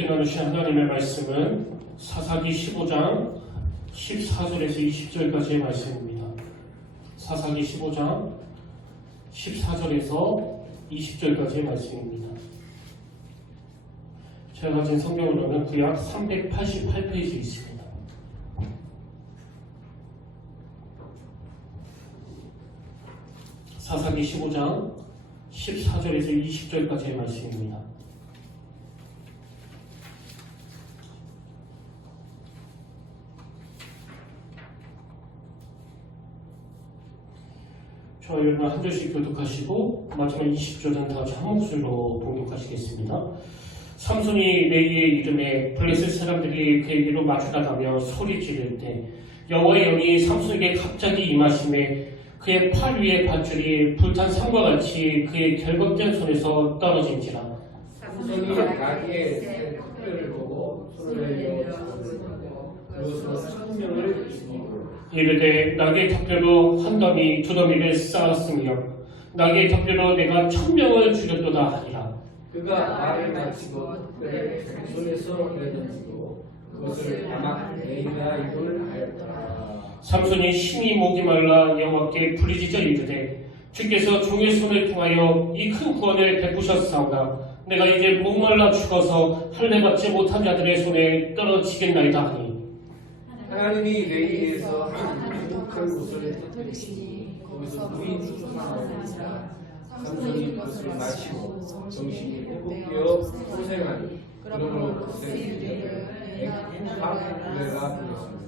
함께 나누신 하나님의 말씀은 사사기 15장 14절에서 20절까지의 말씀입니다. 사사기 15장 14절에서 20절까지의 말씀입니다. 제가 가진 성경으로는 구약 388페이지 있습니다. 사사기 15장 14절에서 20절까지의 말씀입니다. 저 여러분 한 절씩 교독하시고 마지막 20절은 다 한 목소리로 봉독하시겠습니다. 삼손이 레이의 이름에 블레셋 사람들이 그에게로 마주나가며 소리 지를 때 여호와의 영이 삼손에게 갑자기 임하심에 그의 팔 위에 밧줄이 불탄 상과 같이 그의 결박된 손에서 떨어진지라. 삼손이 자기의 턱뼈를 보고 손을 내어 그것으로 성명을 이루고 이르되 나귀의 턱뼈로 한 더미 두 더미를 쌓았으며 나귀의 턱뼈로 내가 1000명을 죽였도다 하니라. 그가 말을 마치고 턱뼈를 손에서 내던지고 그것을 아마 레이가 입을 하였더라. 삼손이 심히 목이 말라 여호와께 부르짖어 이르되 주께서 종의 손을 통하여 이 큰 구원을 베푸셨사오나 내가 이제 목말라 죽어서 할례받지 못한 자들의 손에 떨어지겠나이다 하니 하나님이 레이에서 한 큰 곳을 터뜨리시니 거기서 물이 솟아나오니라. 삼손이 그것을 마시고 정신이 회복되어 고생하니 그러므로 그새 이름을 에쿠하브레라 불렀으며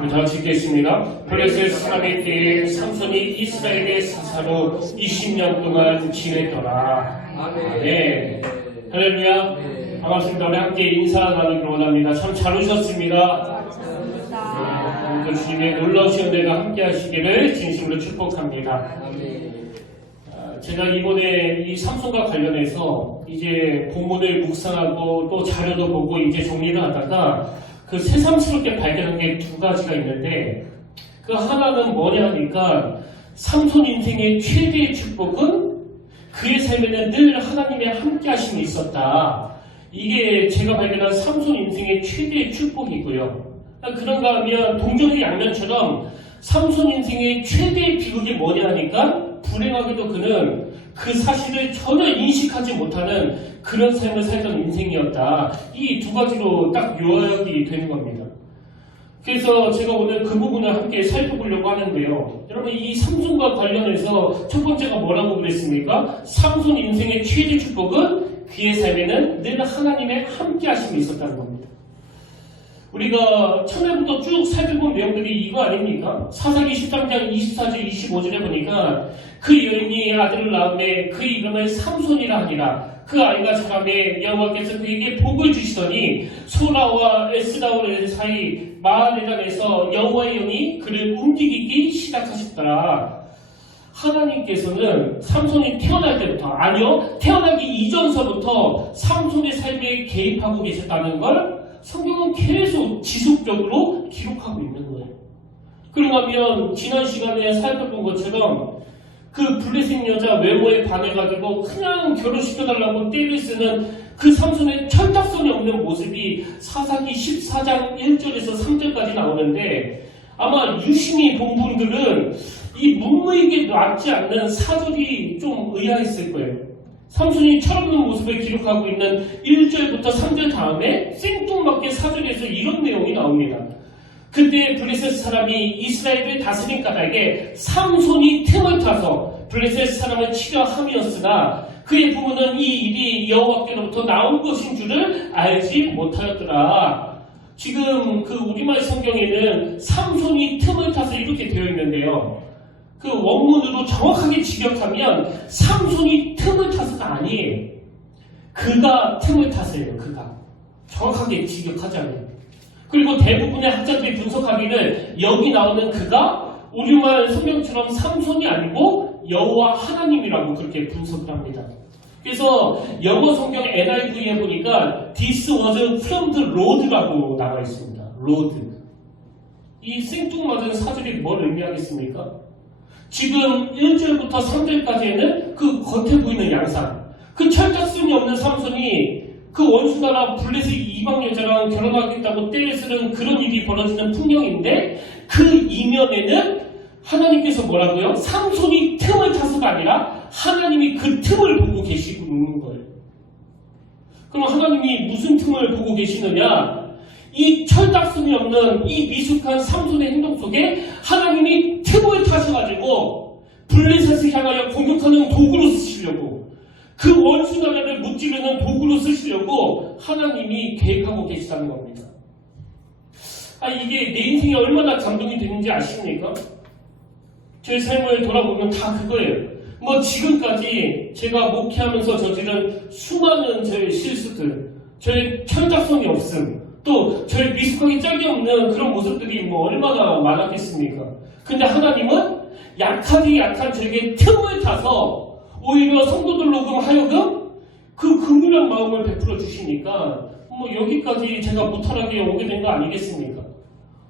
우리 다 읽겠습니다. 블레셋 사람의 때에 삼손이 이스라엘의 사사로 20년 동안 지냈더라. 아멘. 할렐루야. 반갑습니다. 우리 함께 인사 나누기로 원합니다. 참 잘 오셨습니다. 오늘 주님의 놀라우신 은혜가 함께 하시기를 진심으로 축복합니다. 제가 이번에 이 삼손과 관련해서 이제 본문을 묵상하고 또 자료도 보고 이제 정리를 하다가 그 새삼스럽게 발견한 게 두 가지가 있는데 그 하나는 뭐냐 하니까 삼손 인생의 최대의 축복은 그의 삶에는 늘 하나님의 함께 하심이 있었다. 이게 제가 발견한 삼손 인생의 최대의 축복이고요. 그런가 하면 동전의 양면처럼 삼손 인생의 최대의 비극이 뭐냐 하니까 불행하게도 그는 그 사실을 전혀 인식하지 못하는 그런 삶을 살던 인생이었다. 이 두 가지로 딱 요약이 되는 겁니다. 그래서 제가 오늘 그 부분을 함께 살펴보려고 하는데요. 여러분 이 삼손과 관련해서 첫 번째가 뭐라고 그랬습니까? 삼손 인생의 최대 축복은 그의 삶에는 늘 하나님의 함께 하심이 있었다는 겁니다. 우리가 처음부터 쭉 살펴본 내용들이 이거 아닙니까? 사사기 13장 24절 25절에 보니까 그 여인이 아들을 낳음에 그 이름을 삼손이라 하니라. 그 아이가 자라매 여호와께서 그에게 복을 주시더니 소라와 에스다올 사이 마하네단에서 여호와의 영이 그를 움직이기 시작하셨더라. 하나님께서는 삼손이 태어날 때부터 아니요 태어나기 이전서부터 삼손의 삶에 개입하고 계셨다는 걸 성경은 계속 지속적으로 기록하고 있는 거예요. 그러고 하면 지난 시간에 살펴본 것처럼 그 블레셋 여자 외모에 반해가지고 그냥 결혼시켜달라고 떼를 쓰는 그 삼손의 철딱선이 없는 모습이 사사기 14장 1절에서 3절까지 나오는데 아마 유심히 본 분들은 이 문무에게 낫지 않는 사절이 좀 의아했을 거예요. 삼손이 철없는 모습을 기록하고 있는 1절부터 3절 다음에 생뚱맞게 4절에서 이런 내용이 나옵니다. 그때 블레셋 사람이 이스라엘을 다스린 까닭에 삼손이 틈을 타서 블레셋 사람을 치려 함이었으나 그의 부모는 이 일이 여호와께로부터 나온 것인 줄을 알지 못하였더라. 지금 그 우리말 성경에는 삼손이 틈을 타서 이렇게 되어 있는데요. 그 원문으로 정확하게 직역하면 삼손이 틈을 타서가 아니에요. 그가 틈을 타서예요. 그가 정확하게 직역하자면. 그리고 대부분의 학자들이 분석하기를 여기 나오는 그가 우리말 성경처럼 삼손이 아니고 여호와 하나님이라고 그렇게 분석을 합니다. 그래서 영어 성경 NIV에 보니까 This was from the Lord라고 나와 있습니다. Lord. 이 생뚱맞은 사절이 뭘 의미하겠습니까? 지금 1절부터 3절까지에는 그 겉에 보이는 양상, 그 철딱선이 없는 삼손이 그 원수나라 블레셋 이방 여자랑 결혼하겠다고 떼쓰는 그런 일이 벌어지는 풍경인데 그 이면에는 하나님께서 뭐라고요? 삼손이 틈을 타서가 아니라 하나님이 그 틈을 보고 계시고 있는 거예요. 그럼 하나님이 무슨 틈을 보고 계시느냐? 이 철딱선이 없는 이 미숙한 삼손의 행동 속에 하나님이 틈을 타셔가지고 블레셋을 향하여 공격하는 도구로 쓰시려고, 그 원수 나라를 무찌르는 도구로 쓰시려고 하나님이 계획하고 계시다는 겁니다. 이게 내 인생에 얼마나 감동이 되는지 아십니까? 제 삶을 돌아보면 다 그거예요. 지금까지 제가 목회하면서 저지른 수많은 저의 실수들, 저의 철딱선이 없음, 또 저의 미숙하기 짝이 없는 그런 모습들이 얼마나 많았겠습니까? 근데 하나님은 약하디 약한 저에게 틈을 타서 오히려 성도들로 하여금 그 긍휼한 마음을 베풀어 주시니까 여기까지 제가 무탈하게 오게 된 거 아니겠습니까?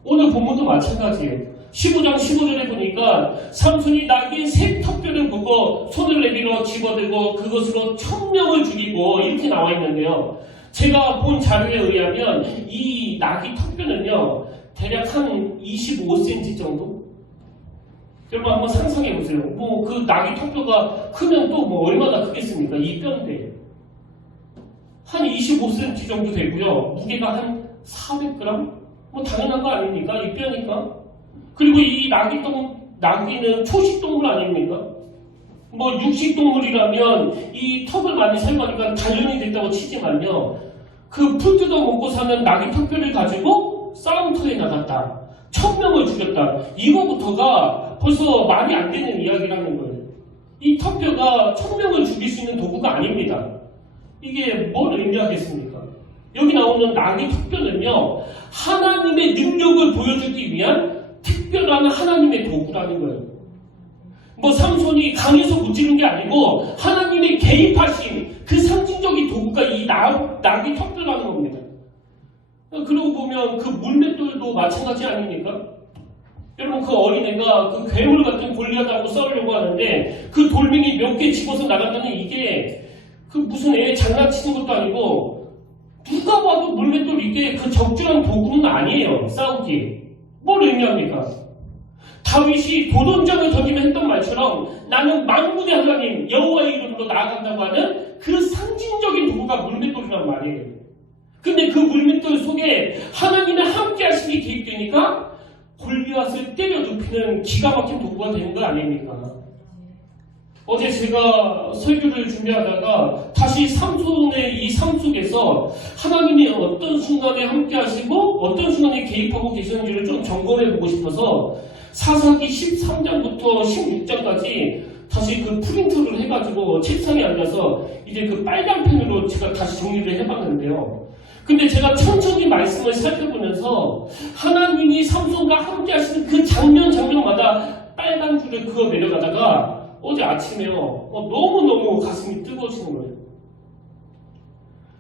오늘 본문도 마찬가지예요. 15장 15절에 보니까 삼손이 나귀의 새 턱뼈를 보고 손을 내밀어 집어들고 그것으로 1000명을 죽이고 이렇게 나와 있는데요. 제가 본 자료에 의하면 이 나귀 턱뼈는요 대략 한 25cm 정도? 여러분 한번 상상해 보세요. 그 나귀 턱뼈가 크면 또 얼마나 크겠습니까? 이 뼈인데 한 25cm 정도 되고요. 무게가 한 400g? 당연한 거 아닙니까? 이 뼈니까. 그리고 이 나귀는 초식동물 아닙니까? 육식동물이라면 이 턱을 많이 사용하니까 단련이 됐다고 치지만요. 그 풀 뜯어 먹고 사는 나귀 턱뼈를 가지고 싸움터에 나갔다. 1000명을 죽였다. 이거부터가 벌써 말이 안 되는 이야기라는 거예요. 이 턱뼈가 1000명을 죽일 수 있는 도구가 아닙니다. 이게 뭘 의미하겠습니까? 여기 나오는 나귀 턱뼈는요. 하나님의 능력을 보여주기 위한 특별한 하나님의 도구라는 거예요. 삼손이 강에서 무찌른 게 아니고 하나님의 개입하신 그 상징적인 도구가 이 나귀 턱뼈라는 겁니다. 그러고 보면 그 물맷돌도 마찬가지 아닙니까? 여러분 그 어린애가 그 괴물 같은 골리앗하고 싸우려고 하는데 그 돌멩이 몇 개 집어서 나간다는 이게 그 무슨 애 장난치는 것도 아니고 누가 봐도 물맷돌 이게 그 적절한 도구는 아니에요. 싸우기. 뭘 의미합니까? 다윗이 도전장을 던지면 했던 말처럼 나는 만군의 하나님 여호와의 이름으로 나아간다고 하는 그 상징적인 도구가 물맷돌이란 말이에요. 근데 그 물맷돌 속에 하나님의 함께 하심이 개입되니까 골리앗을 때려 눕히는 기가 막힌 도구가 되는 거 아닙니까? 어제 제가 설교를 준비하다가 다시 삼손의 이 삶 속에서 하나님이 어떤 순간에 함께 하시고 어떤 순간에 개입하고 계시는지를 좀 점검해 보고 싶어서 사사기 13장부터 16장까지 다시 그 프린트를 해가지고 책상에 앉아서 이제 그 빨간 펜으로 제가 다시 정리를 해봤는데요. 근데 제가 천천히 말씀을 살펴보면서 하나님이 삼손과 함께 하시는 그 장면마다 빨간 줄을 그어 내려가다가 어제 아침에요. 너무너무 가슴이 뜨거워지는 거예요.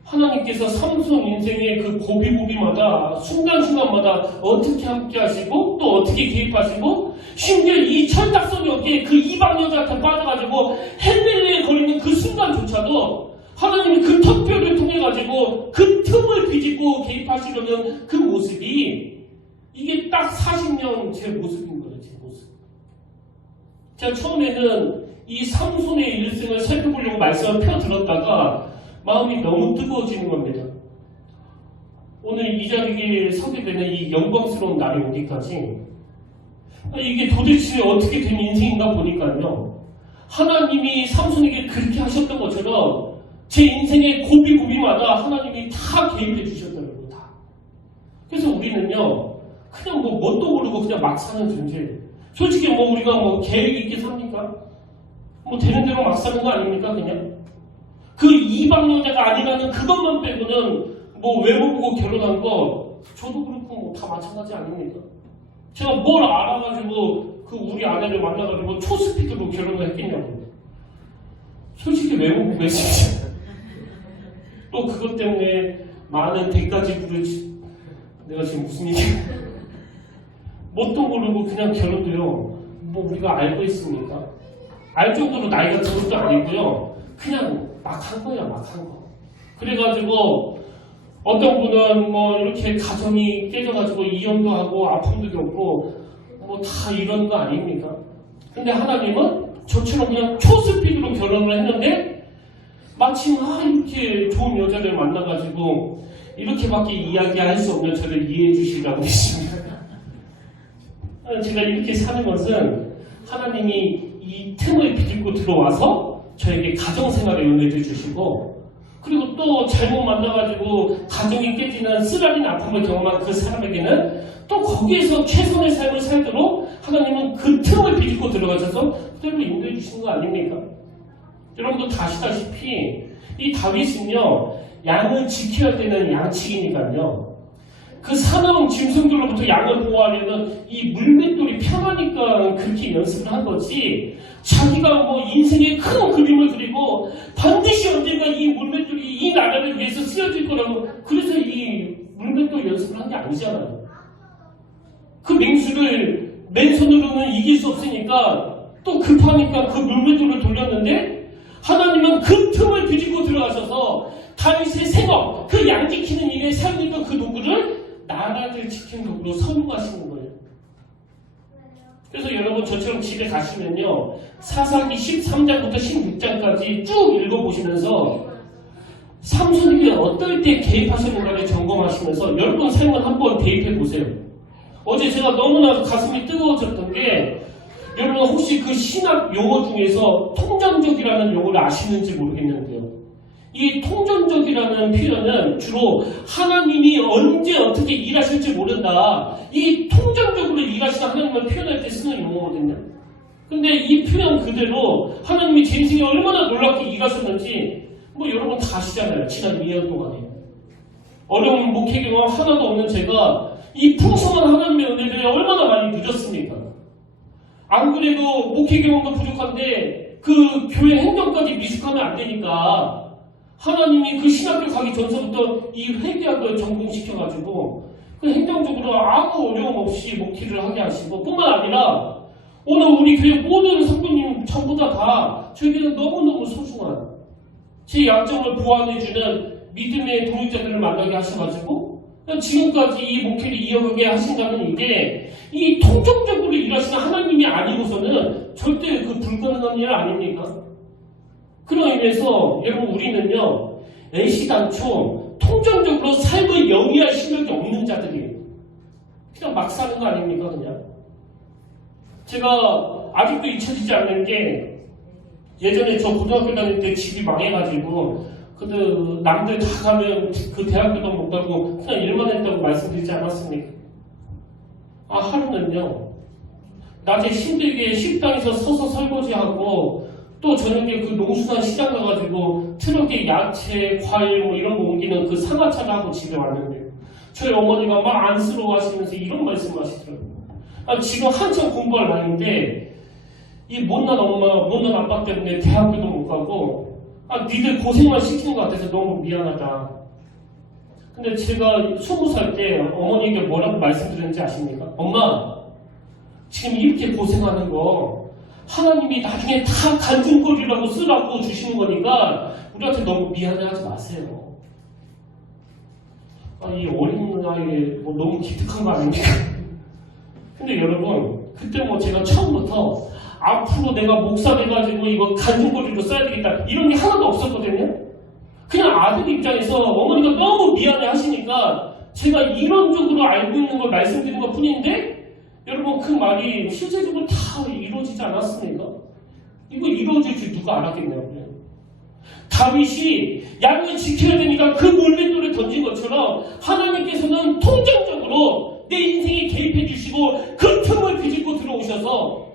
하나님께서 삼손 인생의 그 고비고비마다 순간순간마다 어떻게 함께 하시고 또 어떻게 개입하시고 심지어 이 철딱선이 없게 그 이방 여자한테 빠져가지고 헬멜레에 걸리는 그 순간조차도 하나님이 그 턱뼈를 통해가지고 그 틈을 비집고 개입하시려는 그 모습이 이게 딱 40년 제 모습인 거예요. 제 모습. 제가 처음에는 이 삼손의 일생을 살펴보려고 말씀을 펴들었다가 마음이 너무 뜨거워지는 겁니다. 오늘 이 자리에 서게 되는 이 영광스러운 날이 오기까지 이게 도대체 어떻게 된 인생인가 보니까요. 하나님이 삼손에게 그렇게 하셨던 것처럼 제 인생의 고비고비마다 하나님이 다 개입해 주셨더라고요. 다. 그래서 우리는요. 그냥 뭣도 모르고 그냥 막 사는 존재예요. 솔직히 우리가 계획 있게 삽니까? 되는 대로 막 사는 거 아닙니까? 그냥? 그 이방 여자가 아니라는 그것만 빼고는 외모 보고 결혼한 거 저도 그렇고 다 마찬가지 아닙니까? 제가 뭘 알아가지고 그 우리 아내를 만나가지고 초스피드로 결혼을 했겠냐고. 솔직히 외모 보고 했습니다. 또 그것 때문에 많은 대가지 부르지. 내가 지금 무슨 얘기야? 뭣도 모르고 그냥 결혼도요. 우리가 알고 있습니까? 알 정도로 나이가 들은 것도 아니고요. 그냥 막 한 거야, 막 한 거. 그래가지고 어떤 분은 뭐 이렇게 가정이 깨져가지고 이혼도 하고 아픔도 겪고 뭐 다 이런 거 아닙니까? 근데 하나님은 저처럼 그냥 초스피드로 결혼을 했는데 마침 이렇게 좋은 여자를 만나가지고 이렇게밖에 이야기할 수 없는 저를 이해해 주시라고 했습니다. 제가 이렇게 사는 것은 하나님이 이 틈을 비집고 들어와서 저에게 가정생활에 은혜를 주시고 그리고 또 잘못 만나가지고 가정이 깨지는 쓰라린 아픔을 경험한 그 사람에게는 또 거기에서 최선의 삶을 살도록 하나님은 그 틈을 비집고 들어가셔서 그대로 인도해 주시는 거 아닙니까? 여러분도 다 아시다시피 이 다윗은요 양을 지켜야 되는 양치기니까요 그 사나운 짐승들로부터 양을 보호하려는 이 물맷돌이 편하니까 그렇게 연습을 한 거지 자기가 뭐 인생의 큰 그림을 그리고 반드시 언젠가 이 물맷돌이 이 나라를 위해서 쓰여질 거라고 그래서 이 물맷돌 연습을 한 게 아니잖아요. 그 맹수를 맨손으로는 이길 수 없으니까 또 급하니까 그 물맷돌을 돌렸는데 하나님은 그 틈을 비집고 들어가셔서 다윗의 생업, 그 양 지키는 일에 사용했던 그 도구를 나라를 지키는 도구로 사용하시는 거예요. 그래서 여러분 저처럼 집에 가시면요 사사기 13장부터 16장까지 쭉 읽어보시면서 삼손에게 어떨 때 개입하셨는가를 점검하시면서 여러분 삶을 한번 대입해보세요. 어제 제가 너무나 가슴이 뜨거워졌던 게 여러분 혹시 그 신학 용어 중에서 통전적이라는 용어를 아시는지 모르겠는데요. 이 통전적이라는 표현은 주로 하나님이 언제 어떻게 일하실지 모른다. 이 통전적으로 일하시는 하나님을 표현할 때 쓰는 용어거든요. 근데 이 표현 그대로 하나님이 제 인생에 얼마나 놀랍게 일하셨는지 뭐 여러분 다 아시잖아요. 지난 2년 동안에. 어려운 목회 경험 하나도 없는 제가 이 풍성한 하나님의 은혜를 얼마나 많이 누렸습니까? 안 그래도 목회 경험도 부족한데 그 교회 행정까지 미숙하면 안 되니까 하나님이 그 신학교 가기 전서부터 이 회계학을 전공시켜가지고 그 행정적으로 아무 어려움 없이 목회를 하게 하시고 뿐만 아니라 오늘 우리 교회 모든 성도님 전부 다 저에게는 너무너무 소중한 제 약점을 보완해주는 믿음의 동역자들을 만나게 하셔가지고 지금까지 이 목회를 이어가게 하신다는 이게 이 통정적으로 일하시는 하나님이 아니고서는 절대 그 불가능한 일 아닙니까? 그런 의미에서 여러분 우리는요 애시당초 통정적으로 삶을 영위할 실력이 없는 자들이에요. 그냥 막 사는 거 아닙니까 그냥? 제가 아직도 잊혀지지 않는 게 예전에 저 고등학교 다닐 때 집이 망해가지고 그 남들 다 가면 그 대학교도 못 가고 그냥 일만 했다고 말씀드리지 않았습니까? 하루는요 낮에 힘들게 식당에서 서서 설거지하고 또 저녁에 그 농수산 시장 가가지고 트럭에 야채, 과일 뭐 이런 거 옮기는 그 상하차를 하고 집에 왔는데 저희 어머니가 막 안쓰러워하시면서 이런 말씀하시더라고요. 지금 한참 공부할 나이인데 이 못난 엄마, 못난 아빠 때문에 대학교도 못 가고 니들 고생만 시키는 것 같아서 너무 미안하다. 근데 제가 20살 때 어머니에게 뭐라고 말씀드렸는지 아십니까? 엄마, 지금 이렇게 고생하는 거 하나님이 나중에 다 간증거리라고 쓰라고 주시는 거니까 우리한테 너무 미안해하지 마세요. 이 어린 나이에 뭐 너무 기특한 거 아닙니까? 근데 여러분, 그때 뭐 제가 처음부터 앞으로 내가 목사 돼가지고 이거 간증거리로 써야 되겠다 이런 게 하나도 없었거든요. 그냥 아들 입장에서 어머니가 너무 미안해 하시니까 제가 이론적으로 알고 있는 걸 말씀드리는 것 뿐인데 여러분 그 말이 실제적으로 다 이루어지지 않았습니까? 이거 이루어질 줄 누가 알았겠냐고요. 다윗이 양을 지켜야 되니까 그 물맷돌을 던진 것처럼 하나님께서는 통정적으로 내 인생에 개입해 주시고 그 틈을 비집고 들어오셔서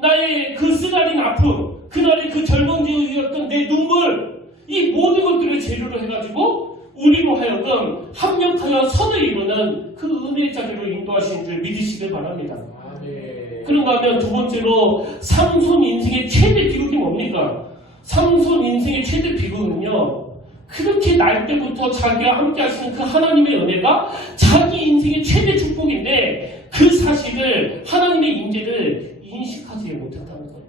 나의 그 쓰라린 아픔, 그날의 그 절망적이었던 내 눈물, 이 모든 것들을 재료로 해가지고 우리로 하여금 합력하여 선을 이루는 그 은혜의 자리로 인도하시는 줄 믿으시길 바랍니다. 그런가 하면 두 번째로 삼손 인생의 최대 비극이 뭡니까? 삼손 인생의 최대 비극은요, 그렇게 날 때부터 자기와 함께 하시는 그 하나님의 은혜가 자기 인생의 최대 축복인데 그 사실을 하나님의 인재를 인식하지 못했다는 거예요.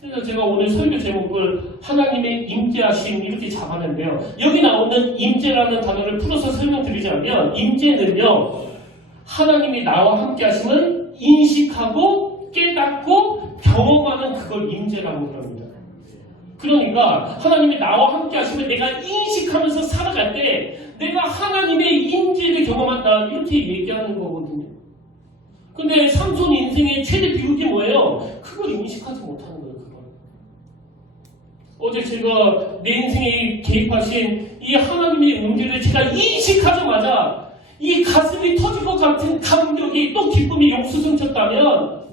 그래서 제가 오늘 설교 제목을 하나님의 임재하심 이렇게 잡아낸대요. 여기 나오는 임재라는 단어를 풀어서 설명드리자면 임재는요, 하나님이 나와 함께 하심을 인식하고 깨닫고 경험하는 그걸 임재라고 그럽니다. 그러니까 하나님이 나와 함께 하시면 내가 인식하면서 살아갈 때 내가 하나님의 임재를 경험한다 이렇게 얘기하는 거거든요. 근데 삼손 인생의 최대 비극이 뭐예요? 그걸 인식하지 못하는 거예요. 그걸. 어제 제가 내 인생에 개입하신 이 하나님의 임재를 제가 인식하자마자 이 가슴이 터질 것 같은 감격이 또 기쁨이 역수성쳤다면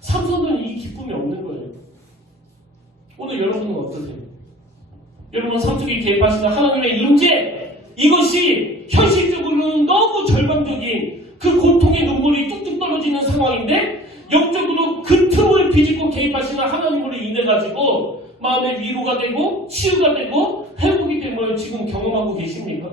삼손은 이 기쁨이 없는 거예요. 오늘 여러분은 어떠세요? 여러분 삼손이 개입하시는 하나님의 임재 이것이 현실적으로는 너무 절망적인 그 고통의 눈물이 뚝뚝 떨어지는 상황인데 영적으로 그 틈을 비집고 개입하시는 하나님으로 인해 가지고 마음의 위로가 되고 치유가 되고 회복이 된 걸 지금 경험하고 계십니까?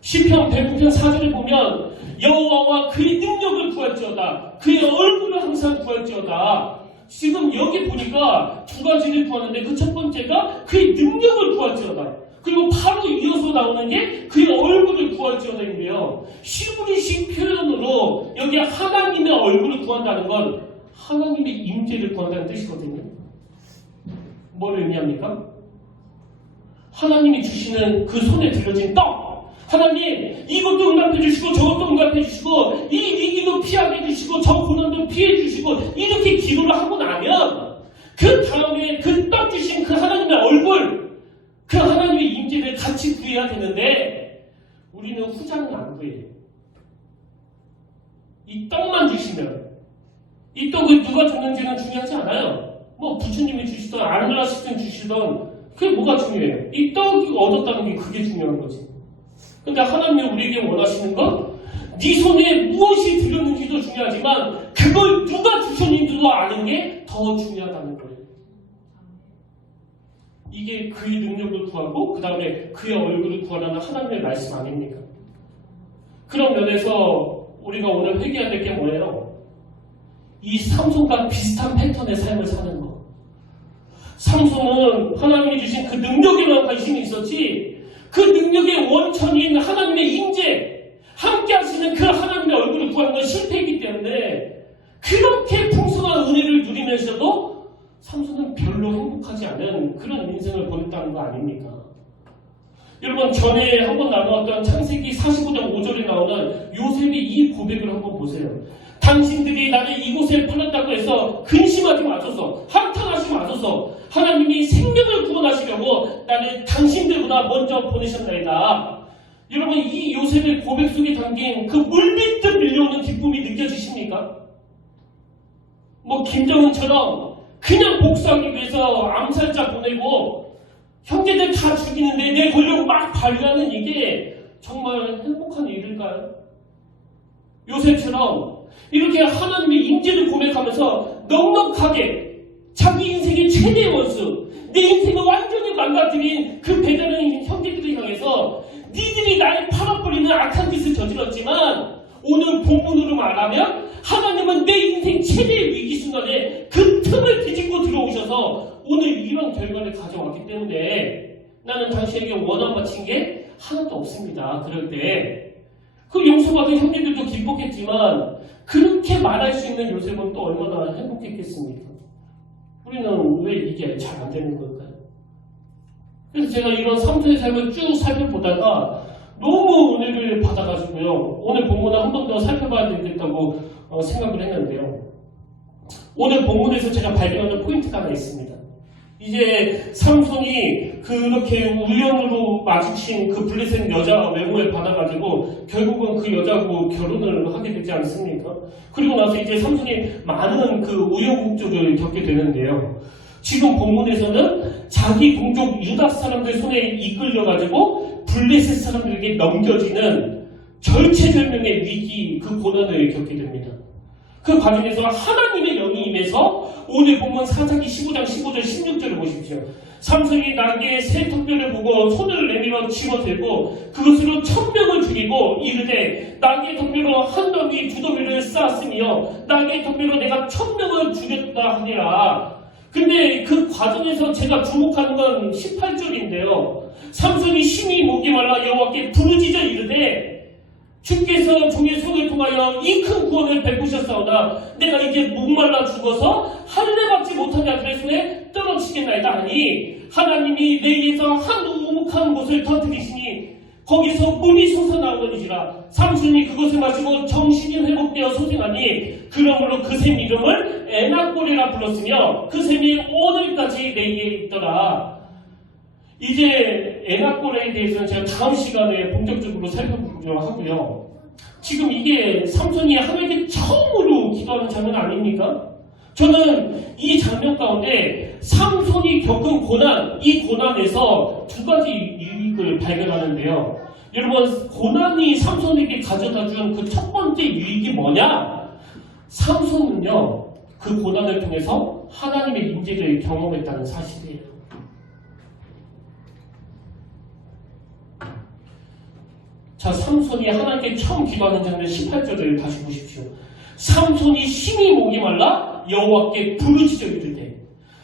시편 109편 4절에 보면 여호와와 그의 능력을 구할지어다 그의 얼굴을 항상 구할지어다. 지금 여기 보니까 두 가지를 구하는데 그 첫 번째가 그의 능력을 구할지어다. 그리고 바로 이어서 나오는 게 그의 얼굴을 구할지어다인데요. 히브리식 표현으로 여기 하나님의 얼굴을 구한다는 건 하나님의 임재를 구한다는 뜻이거든요. 뭘 의미합니까? 하나님이 주시는 그 손에 들려진 떡. 하나님 이것도 응답해 주시고 저것도 응답해 주시고 이 위기도 피하게 해주시고 저 고난도 피해 주시고 이렇게 기도를 하고 나면 그 다음에 그 떡 주신 그 하나님의 얼굴 그 하나님의 임재를 같이 구해야 되는데 우리는 후자는 안 구해요. 이 떡만 주시면 이 떡을 누가 줬는지는 중요하지 않아요. 뭐 부처님이 주시던 아르라시든 주시던 그게 뭐가 중요해요. 이 떡이 얻었다는 게 그게 중요한 거지. 근데 하나님이 우리에게 원하시는 건 네 손에 무엇이 들었는지도 중요하지만 그걸 누가 주셨는지도 아는 게 더 중요하다는 거예요. 이게 그의 능력을 구하고 그 다음에 그의 얼굴을 구하라는 하나님의 말씀 아닙니까? 그런 면에서 우리가 오늘 회개해야 될 게 뭐예요? 이 삼손과 비슷한 패턴의 삶을 사는 거. 삼손은 하나님이 주신 그 능력에만 관심이 있었지 그 능력의 원천인 하나님의 임재 함께 하시는 그 하나님의 얼굴을 구하는 건 실패이기 때문에 그렇게 풍성한 은혜를 누리면서도 삼손은 별로 행복하지 않은 그런 인생을 보냈다는 거 아닙니까? 여러분 전에 한번 나누었던 창세기 45장 5절에 나오는 요셉의 이 고백을 한번 보세요. 당신들이 나를 이곳에 팔았다고 해서 근심하지 마소서 한탄하지 마소서 하나님이 생명을 구원하시려고 나를 당신들보다 먼저 보내셨나이다. 여러분 이 요셉의 고백 속에 담긴 그 물밀듯 밀려오는 기쁨이 느껴지십니까? 뭐 김정은처럼 그냥 복수하기 위해서 암살자 보내고 형제들 다 죽이는데 내 권력 막 발휘하는 이게 정말 행복한 일일까요? 요셉처럼 이렇게 하나님의 임재를 고백하면서 넉넉하게 자기 인생의 최대의 원수 내 인생을 완전히 망가뜨린 그 배다른 형제들을 향해서 니들이 나를 팔아버리는 악한 짓을 저질렀지만 오늘 본문으로 말하면 하나님은 내 인생 최대의 위기순간에 그 틈을 뒤집고 들어오셔서 오늘 이런 결과를 가져왔기 때문에 나는 당신에게 원한 바친 게 하나도 없습니다. 그럴 때 그 용서받은 형제들도 기뻤겠지만 그렇게 말할 수 있는 요셉은 또 얼마나 행복했겠습니까? 우리는 왜 이게 잘 안 되는 걸까요? 그래서 제가 이런 삼손의 삶을 쭉 살펴보다가 너무 은혜를 받아가지고요. 오늘 본문을 한 번 더 살펴봐야 되겠다고 생각을 했는데요. 오늘 본문에서 제가 발견하는 포인트가 하나 있습니다. 이제 삼손이 그렇게 우연으로 마주친 그 블레셋 여자 외모에 받아가지고 결국은 그 여자하고 결혼을 하게 되지 않습니까? 그리고 나서 이제 삼손이 많은 그 우여곡절을 겪게 되는데요. 지금 본문에서는 자기 동족 유다 사람들 손에 이끌려가지고 블레셋 사람들에게 넘겨지는 절체절명의 위기, 그 고난을 겪게 됩니다. 그 과정에서 하나님의 영이 임해서 오늘 본문 사사기 15장 15절 16절을 보십시오. 삼손이 나귀의 새 턱뼈를 보고 손을 내밀어 집어들고 그것으로 1000명을 죽이고 이르되 나귀의 턱뼈로 한 더미 두 더미를 쌓았으며 나귀의 턱뼈로 내가 1000명을 죽였다 하니라. 근데 그 과정에서 제가 주목하는 건 18절인데요. 삼손이 심히 목이 말라 여호와께 부르짖어 이르되 주께서 종의 손을 통하여 이 큰 구원을 베푸셨사오나 내가 이제 목말라 죽어서 할례 받지 못한 자들의 손에 떨어지겠나이다 하니 하나님이 내게서 한 우묵한 곳을 터뜨리시니 거기서 물이 솟아나오는지라 삼손이 그것을 마시고 정신이 회복되어 소생하니 그러므로 그 샘 이름을 에낙골이라 불렀으며 그 샘이 오늘까지 내게 있더라. 이제 에낙골에 대해서는 제가 다음 시간에 본격적으로 살펴보려고 하고요. 지금 이게 삼손이 하나님께 처음으로 기도하는 장면 아닙니까? 저는 이 장면 가운데 삼손이 겪은 고난, 이 고난에서 두 가지 유익을 발견하는데요. 여러분, 고난이 삼손에게 가져다 준 그 첫 번째 유익이 뭐냐? 삼손은요, 그 고난을 통해서 하나님의 임재를 경험했다는 사실이에요. 자, 삼손이 하나님께 처음 기도하는 장면 18절을 다시 보십시오. 삼손이 심히 목이 말라 여호와께 부르짖어 이르되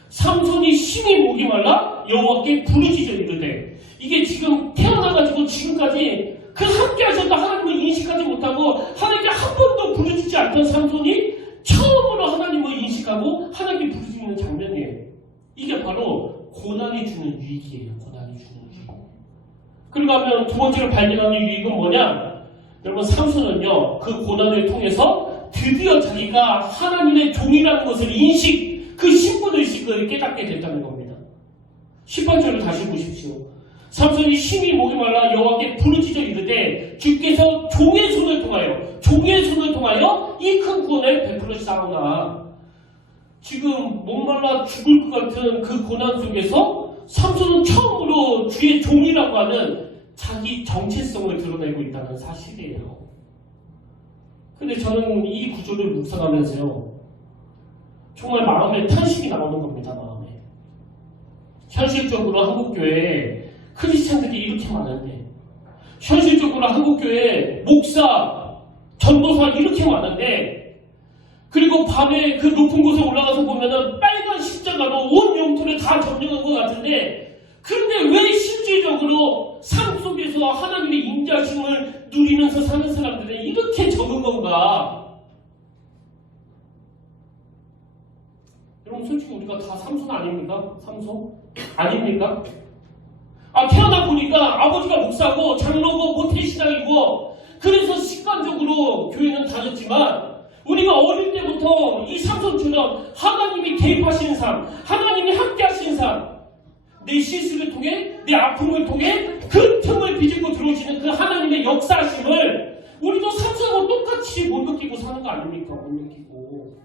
삼손이 심히 목이 말라 여호와께 부르짖어 이르되 이게 지금 태어나가지고 지금까지 그 함께 하셨던 하나님을 인식하지 못하고 하나님께 한 번도 부르짖지 않던 삼손이 처음으로 하나님을 인식하고 하나님께 부르짖는 장면이에요. 이게 바로 고난이 주는 유익이에요. 고난이 주는 유익. 그리고 하면 두 번째로 발견하는 유익은 뭐냐? 여러분, 삼손은요 그 고난을 통해서 드디어 자기가 하나님의 종이라는 것을 그 신분의식을 깨닫게 됐다는 겁니다. 18절을 다시 보십시오. 삼손이 심히 목이 말라 여호와께 부르짖어 이르되 주께서 종의 손을 통하여 이 큰 구원을 베풀으시사오나. 지금 목말라 죽을 것 같은 그 고난 속에서 삼손은 처음으로 주의 종이라고 하는 자기 정체성을 드러내고 있다는 사실이에요. 근데 저는 이 구조를 묵상하면서요, 정말 마음에 탄식이 나오는 겁니다. 마음에. 현실적으로 한국교회에 크리스찬들이 이렇게 많은데, 현실적으로 한국교회에 목사, 전도사 이렇게 많은데, 그리고 밤에 그 높은 곳에 올라가서 보면은 빨간 십자가로 온 영토를 다 점령한 것 같은데, 그런데 왜 실질적으로 삶 속에서 하나님의 임재하심을 누리면서 사는 사람들은 이렇게 적은 건가? 여러분, 솔직히 우리가 다 삼손 아닙니까? 삼손? 아닙니까? 태어나 보니까 아버지가 목사고 장로고 모태신앙이고 그래서 습관적으로 교회는 다녔지만 우리가 어릴 때부터 이 삼손처럼 하나님이 개입하시는 삶, 하나님이 함께 하시는 삶, 내 실수를 통해, 내 아픔을 통해 그 틈을 비집고 들어오시는 그 하나님의 역사하심을 우리도 삼손하고 똑같이 못 느끼고 사는 거 아닙니까? 못 느끼고.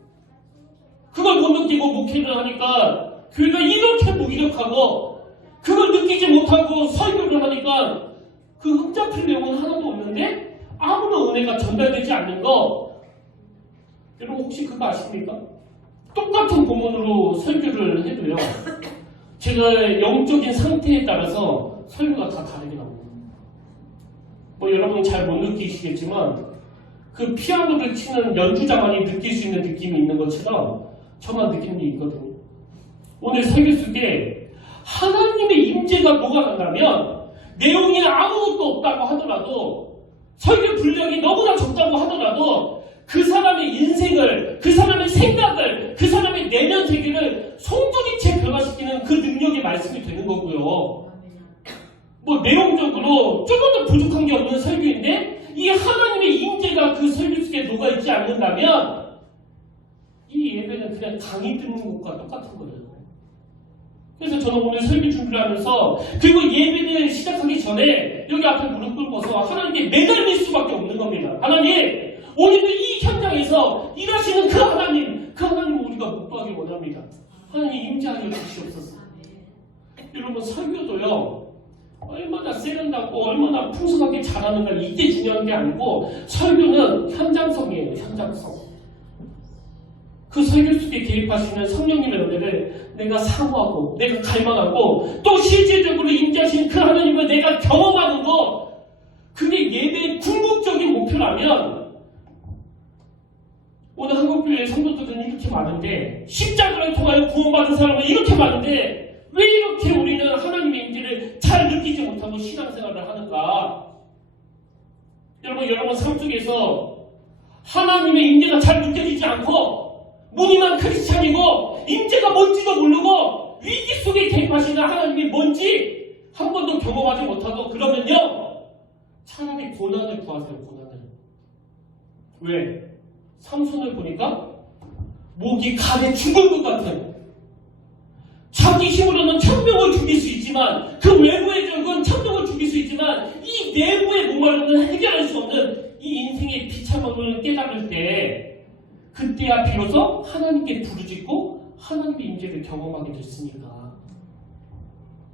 그걸 못 느끼고 목회를 하니까 교회가 이렇게 무기력하고 그걸 느끼지 못하고 설교를 하니까 그 흠잡힐 내용은 하나도 없는데 아무런 은혜가 전달되지 않는 거. 여러분, 혹시 그거 아십니까? 똑같은 본문으로 설교를 해도요, 제가 영적인 상태에 따라서 설교가 다 다르게 나옵니다. 여러분 잘 못 느끼시겠지만 그 피아노를 치는 연주자만이 느낄 수 있는 느낌이 있는 것처럼 저만 느끼는 게 있거든요. 오늘 설교 속에 하나님의 임재가 녹아난다면 내용이 아무것도 없다고 하더라도, 설교 분량이 너무나 적다고 하더라도 그 사람의 인생을, 그 사람의 생각을, 그 사람의 내면 세계를 송두리째 변화시키는 그 능력의 말씀이 되는 거고요. 내용적으로 조금 더 부족한 게 없는 설교인데 이 하나님의 임재가 그 설교 속에 녹아있지 않는다면 이 예배는 그냥 강의 듣는 것과 똑같은 거예요. 그래서 저는 오늘 설교 준비를 하면서, 그리고 예배를 시작하기 전에 여기 앞에 무릎 꿇고서 하나님께 매달릴 수밖에 없는 겁니다. 하나님, 오늘도 이 현장에서 일하시는 그 하나님을 우리가 목도하기 원합니다. 하나님 임재하여 주시옵소서. 여러분, 설교도요, 얼마나 세련되고 얼마나 풍성하게 잘하는가 이게 중요한 게 아니고, 설교는 현장성이에요. 현장성. 그 설교 속에 개입하시는 성령님의 은혜를 내가 사모하고 내가 갈망하고 또 실질적으로 임재하신 그 하나님을 내가 경험하는 것, 그게 예배의 궁극적인 목표라면 오늘 한국교회 성도들은 이렇게 많은데 십자가를 통하여 구원받은 사람은 이렇게 많은데 왜 이렇게 우리는 하나님의 임재를 잘 느끼지 못하고 신앙생활을 하는가? 여러분 삶 속에서 하나님의 임재가 잘 느껴지지 않고 무늬만 크리스찬이고 임재가 뭔지도 모르고 위기 속에 개입하시는 하나님이 뭔지 한 번도 경험하지 못하고 그러면요 차라리 고난을 구하세요. 고난을. 왜? 삼손을 보니까 목이 칼에 죽을 것 같아요. 자기 힘으로는 1000명을 죽일 수 있지만 그 외부의 적은 1000명을 죽일 수 있지만 이 내부의 목마름은 해결할 수 없는 이 인생의 비참함을 깨달을 때 그때야 비로소 하나님께 부르짖고 하나님의 임재를 경험하게 됐으니까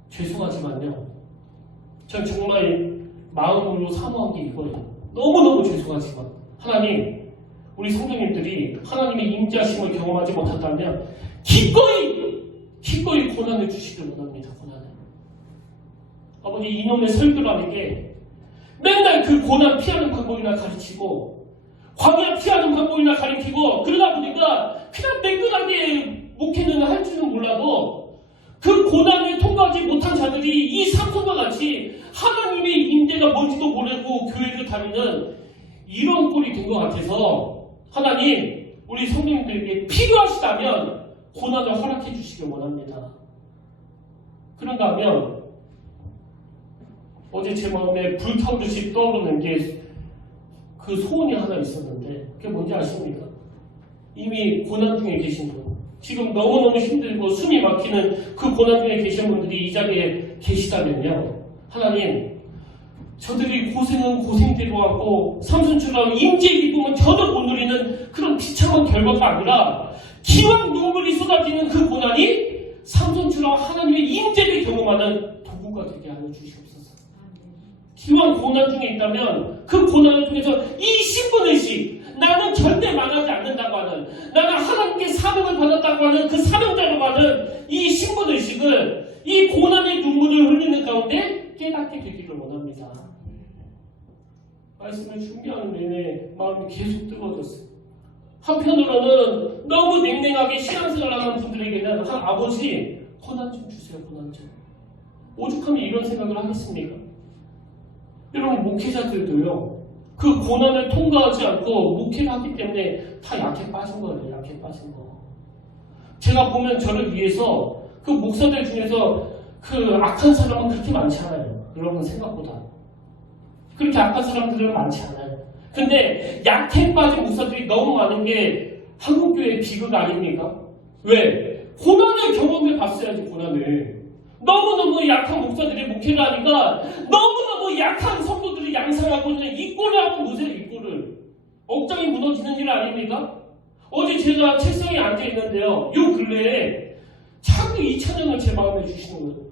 죄송하지만요 전 정말 마음으로 사모한 게 이거예요. 너무너무 죄송하지만 하나님 우리 성도님들이 하나님의 임재하심을 경험하지 못한다면 기꺼이 고난을 주시길 원합니다. 고난을. 아버지 이놈의 설교라는 게 맨날 그 고난 피하는 방법이나 가르치고 광야 피하는 방법이나 가르치고 그러다 보니까 그냥 매끈하게 목회는 할 줄은 몰라도 그 고난을 통과하지 못한 자들이 이 삼손과 같이 하나님의 임재가 뭔지도 모르고 교회를 다니는 이런 꼴이 된 것 같아서 하나님 우리 성도님들에게 필요하시다면 고난을 허락해 주시길 원합니다. 그런가 하면 어제 제 마음에 불타오르듯이 떠오르는 게 그 소원이 하나 있었는데 그게 뭔지 아십니까? 이미 고난 중에 계신 분 지금 너무너무 힘들고 숨이 막히는 그 고난 중에 계신 분들이 이 자리에 계시다면요 하나님 저들이 고생은 고생대로 하고 삼손처럼 임재의 기쁨은 전혀 못 누리는 그런 비참한 결과가 아니라 기왕 눈물이 쏟아지는 그 고난이 삼손처럼 하나님의 임재를 경험하는 도구가 되게 하여 주시옵소서. 기왕 고난 중에 있다면 그 고난을 통해서 이 신분의식 나는 절대 망하지 않는다고 하는 나는 하나님께 사명을 받았다고 하는 그 사명자로 하는 이 신분의식을 이 고난의 눈물을 흘리는 가운데 깨닫게 되기를 원합니다. 말씀을 준비하는 내내 마음이 계속 뜨거워졌어요. 한편으로는 너무 냉랭하게 신앙생활하는 분들에게는 아버지 고난 좀 주세요. 고난 좀. 오죽하면 이런 생각을 하겠습니까? 여러분 목회자들도요. 그 고난을 통과하지 않고 목회를 하기 때문에 다 약해 빠진 거예요. 약해 빠진 거. 제가 보면 저를 위해서 그 목사들 중에서 그 악한 사람은 그렇게 많지 않아요. 여러분 생각보다. 그렇게 악한 사람들은 많지 않아요. 근데 약해 빠진 목사들이 너무 많은 게 한국교회의 비극 아닙니까? 왜? 고난을 경험해 봤어야지 고난을. 너무너무 약한 목사들이 목회를 하니까 너무너무 약한 성도들이 양상하고 있는 이 꼴을 한번 보세요. 이 꼴을. 억장이 무너지는 일 아닙니까? 어제 제가 책상에 앉아 있는데요. 요 근래에 자꾸 이 찬양을 제 마음에 주시는 거예요.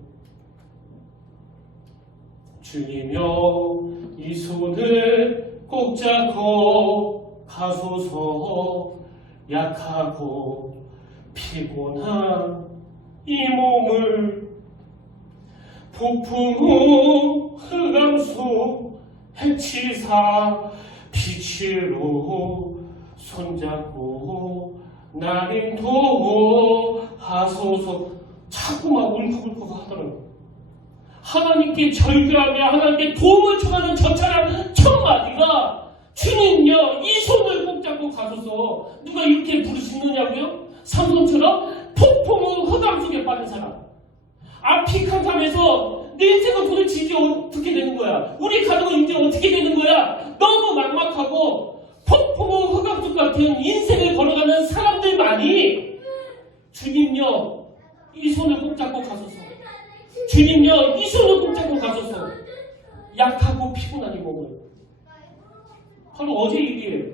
주님여 이 손을 꼭 잡고 가소서 약하고 피곤한 이 몸을 폭풍 후 흑암속 해치사 빛으로 손잡고 날 인도하소서. 자꾸 막 울컥울컥 하더라고요. 하나님께 절규하며 하나님께 도움을 청하는 저 찬양 첫 마디가 주님여 이 손을 꼭 잡고 가소서. 누가 이렇게 부르시느냐고요? 삼손처럼 폭풍 흑암 속에 빠진 사람. 앞이 캄캄해서 내 인생은 도대체 이제 어떻게 되는 거야? 우리 가정은 이제 어떻게 되는 거야? 너무 막막하고 폭풍 흑암 속 같은 인생을 걸어가는 사람들만이 주님여 이 손을 꼭 잡고 가소서. 주님여 이 손을 꼭 잡고 가소서. 약하고 피곤한 이 몸을. 바로 어제 일이에요.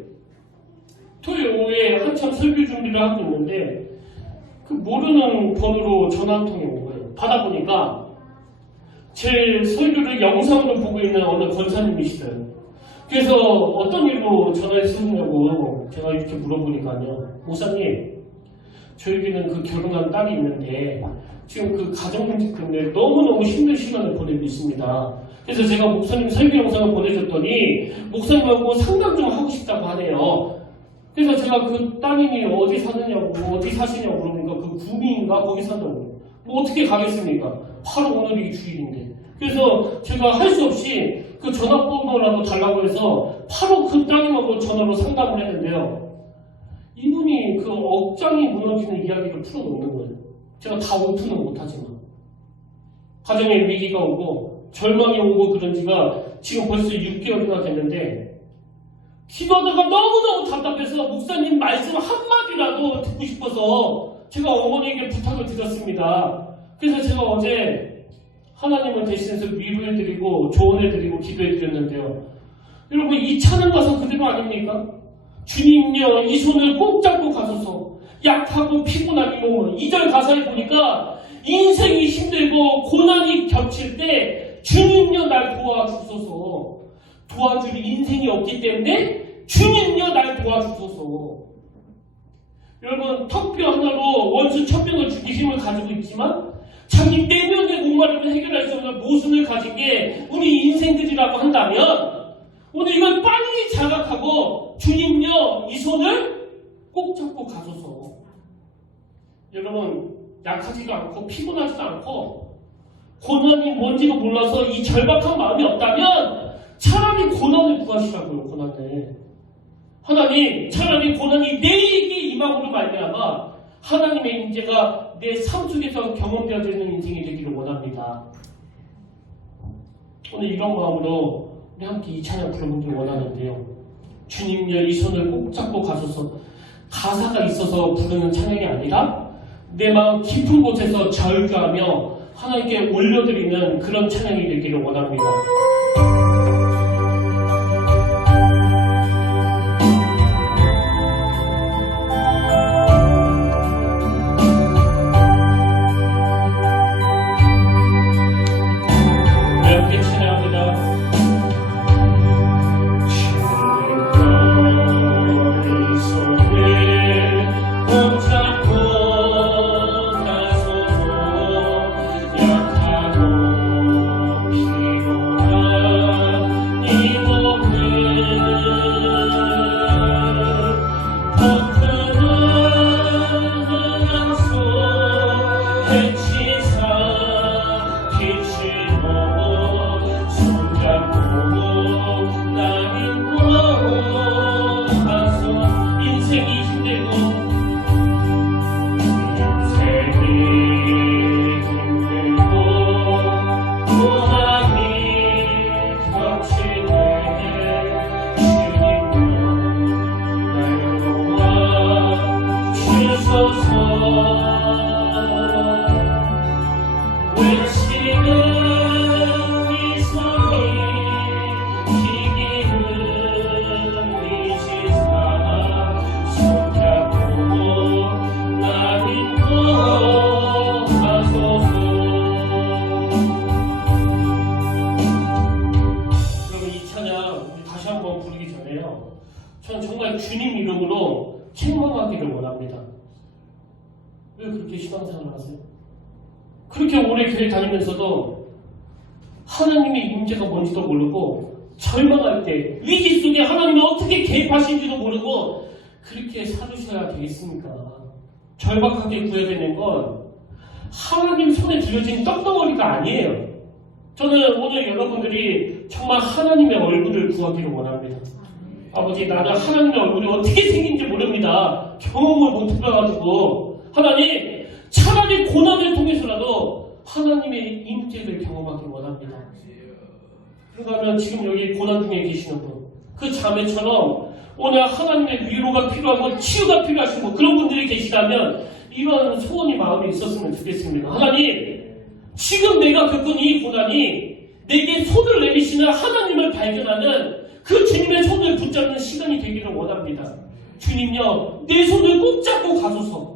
토요일 오후에 한참 설교 준비를 하고 있는데 그 모르는 번호로 전화 한 통이 온 거예요. 받아보니까 제 설교를 영상으로 보고 있는 어느 권사님이시더라고요. 그래서 어떤 일로 전화했었냐고 제가 이렇게 물어보니까요. 목사님, 저에게는 그 결혼한 딸이 있는데 지금 그 가정문제 때문에 너무너무 힘든 시간을 보내고 있습니다. 그래서 제가 목사님 설교 영상을 보내줬더니 목사님하고 상담 좀 하고 싶다고 하네요. 그래서 제가 그 따님이 어디 사느냐고, 어디 사시냐고 그러니까 그 구미인가? 거기 산다고. 뭐 어떻게 가겠습니까? 바로 오늘이 주일인데. 그래서 제가 할 수 없이 그 전화번호라도 달라고 해서 바로 그 따님하고 전화로 상담을 했는데요. 이분이 그 억장이 무너지는 이야기를 풀어놓는 거예요. 제가 다 오픈은 못하지만. 가정에 위기가 오고 절망이 오고 그런 지가 지금 벌써 6개월이나 됐는데 기도하다가 너무너무 답답해서 목사님 말씀 한마디라도 듣고 싶어서 제가 어머니에게 부탁을 드렸습니다. 그래서 제가 어제 하나님을 대신해서 위로해드리고 조언해드리고 기도해드렸는데요. 여러분 이 찬양 가사 그대로 아닙니까? 주님여 이 손을 꼭 잡고 가소서 약하고 피곤한 이 몸을 2절 가사에 보니까 인생이 힘들고 고난이 겹칠 때 주님여 날 도와주소서. 도와줄 인생이 없기 때문에 주님여 날 도와주소서. 여러분 턱뼈 하나로 원수 천명을 죽일 힘을 가지고 있지만 자기 내면의 목마름을 해결할 수 없는 모순을 가진 게 우리 인생들이라고 한다면 오늘 이걸 빨리 자각하고 주님여 이 손을 꼭 잡고 가소서. 여러분 약하지도 않고 피곤하지도 않고 고난이 뭔지도 몰라서 이 절박한 마음이 없다면 차라리 고난을 구하시라고요. 고난을 하나님 차라리 고난이 내게 임함으로 말미암아 하나님의 임재가 내 삶 속에서 경험되어지는 인생이 되기를 원합니다. 오늘 이런 마음으로 우리 함께 이 찬양 부르기를 원하는데요. 주님여 이 손을 꼭 잡고 가소서. 가사가 있어서 부르는 찬양이 아니라 내 마음 깊은 곳에서 절규하며 하나님께 올려드리는 그런 찬양이 되기를 원합니다. 함께 찬양합니다. 저는 정말 주님 이름으로 책망하기를 원합니다. 왜 그렇게 신앙생활을 하세요? 그렇게 오래 교회 다니면서도 하나님의 임재가 뭔지도 모르고 절망할 때 위기 속에 하나님이 어떻게 개입하신지도 모르고 그렇게 살으셔야 되겠습니까? 절박하게 구해야 되는 건 하나님 손에 들려진 떡덩어리가 아니에요. 저는 오늘 여러분들이 정말 하나님의 얼굴을 구하기를 원합니다. 아버지 나는 하나님의 얼굴이 어떻게 생긴지 모릅니다. 경험을 못 해봐가지고 하나님 차라리 고난을 통해서라도 하나님의 임재를 경험하길 원합니다. 그러면 지금 여기 고난 중에 계시는 분, 그 자매처럼 오늘 하나님의 위로가 필요하고 치유가 필요하신 분, 그런 분들이 계시다면 이런 소원이 마음에 있었으면 좋겠습니다. 하나님 지금 내가 겪은 이 고난이 내게 손을 내미시는 하나님을 발견하는 그 주님의 손을 붙잡는 시간이 되기를 원합니다. 주님요 내 손을 꼭 잡고 가소서.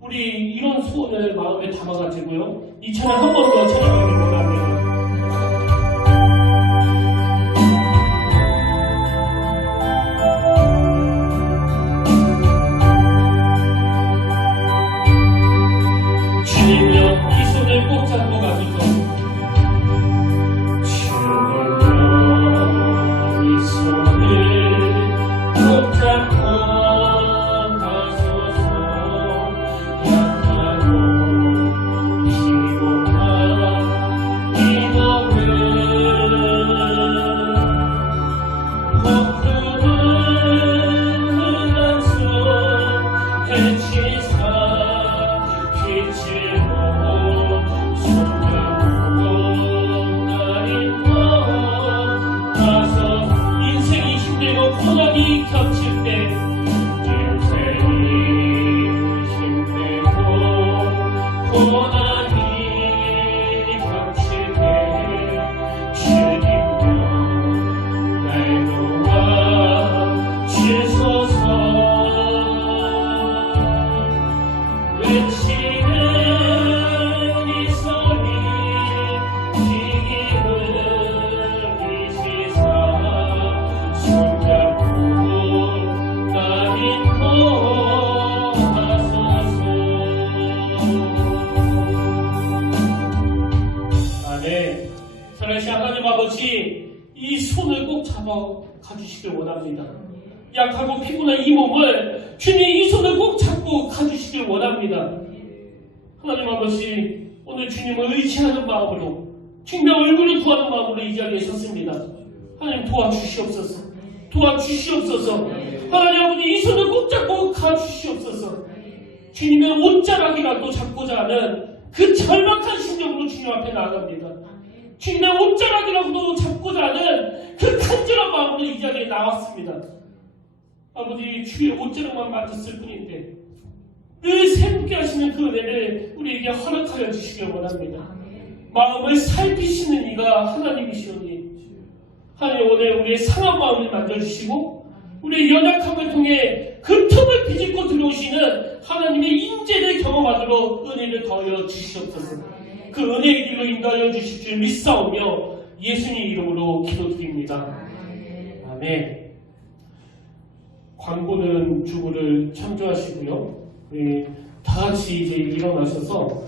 우리 이런 소원을 마음에 담아가지고요 이 찬양 한 번 더 찬양하기를 원합니다. 주님요 이 손을 꼭 잡고 가소서. 주님요 이 손을 꼭 잡고 힘들고 고난이 겹칠 때 인생이 힘들고 고난이 겹칠 때 주님여 날 도와 주소서 외치는 이 소리 기쁨을 비치사 손잡고 나 믿고 하소서. 아멘. 사랑하신 하나님 아버지, 이 손을 꼭 잡아 가주시길 원합니다. 약하고 피곤한 이 몸을 주님 이 손을 꼭 잡고 가주시길 원합니다. 하나님 아버지, 오늘 주님을 의지하는 마음으로 주님의 얼굴을 구하는 마음으로 이 자리에 섰습니다. 하나님 도와주시옵소서. 도와주시옵소서. 하나님 아버지, 이 손을 꼭 잡고 가주시옵소서. 주님의 옷자락이라도 잡고자 하는 그 절박한 심정으로 주님 앞에 나아갑니다. 주님의 옷자락이라도 잡고자 하는 그 간절한 마음으로 이 자리에 나왔습니다. 아버지, 주의 옷자락만 맡았을 뿐인데 늘 새롭게 하시는 그 은혜를 우리에게 허락하여 주시길 원합니다. 마음을 살피시는 이가 하나님이시오니 하나님, 오늘 우리의 상한 마음을 만져주시고 우리의 연약함을 통해 그 틈을 비집고 들어오시는 하나님의 인재를 경험하도록 은혜를 더하여 주시옵소서. 그 은혜의 길로 인도하여 주실 줄 믿사오며 예수님 이름으로 기도드립니다. 아멘. 광고는 주부를 참조하시고요. 우리 다 같이 이제 일어나셔서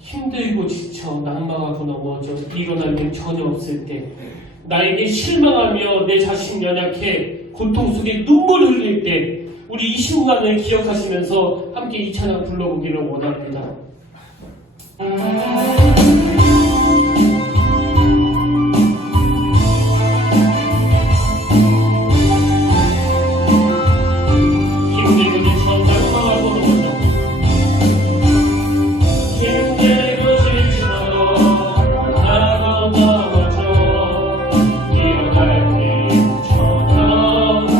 힘들고 지쳐 낙망하고 넘어져 일어날 일 전혀 없을 때, 나에게 실망하며 내 자신 연약해 고통 속에 눈물을 흘릴 때 우리 이 순간을 기억하시면서 함께 이 찬양 불러보기를 원합니다. 힘들고 지쳐 낙망하고 넘어져 힘들고 지쳐 나도 넘어져 일어날 길 전혀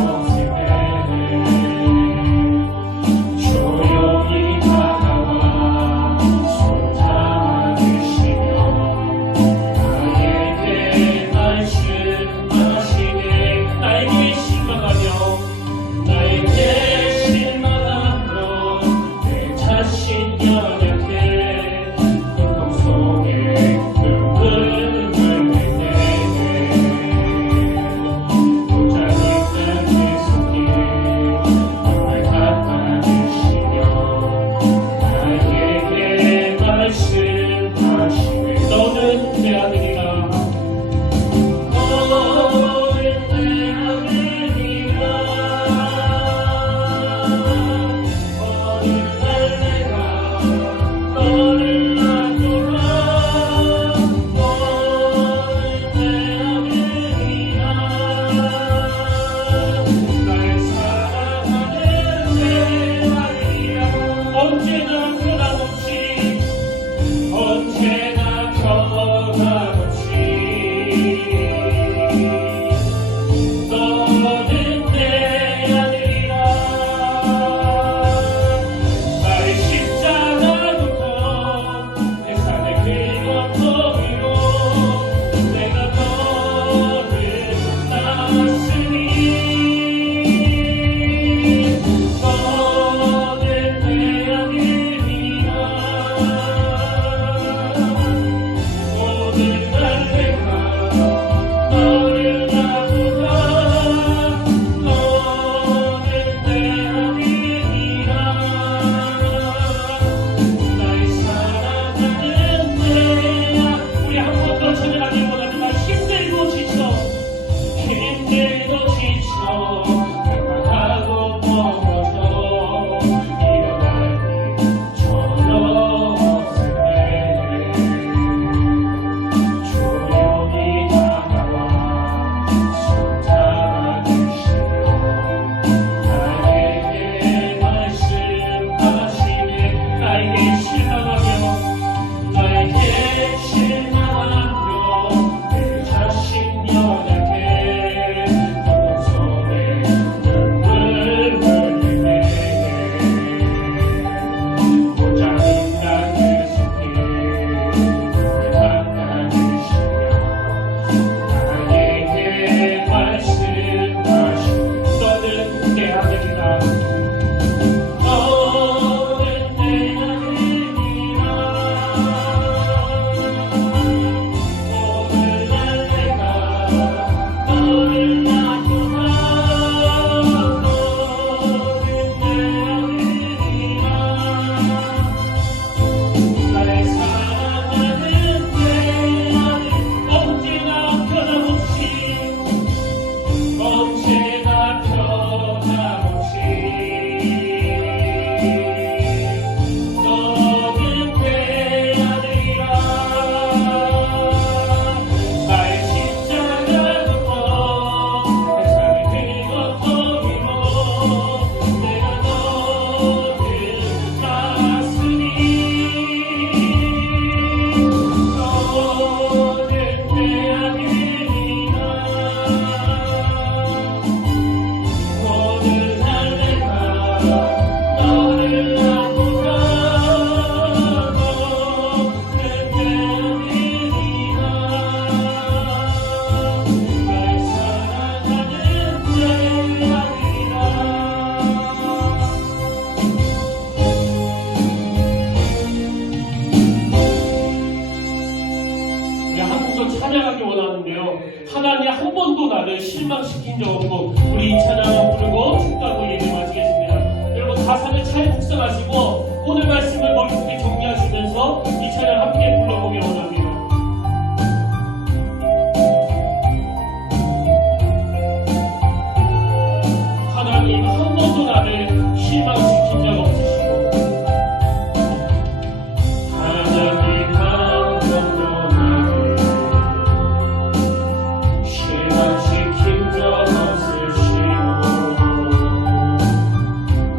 없을 때 조용히 다가와 손잡아주시고 유난히 한 번도 나를 실망시킨 적 없고 우리 이 찬양을 부르고 축도하고 예배 마치겠습니다. 여러분 가사를 잘 묵상하시고 오늘 말씀을 머릿속에 정리하시면서 이 찬양 함께 불러보기 원합니다. 하나님 한 번도 나를 실망시킨 적 없으시고 하나님 한 번도 나를 실망시킨 적 없으시고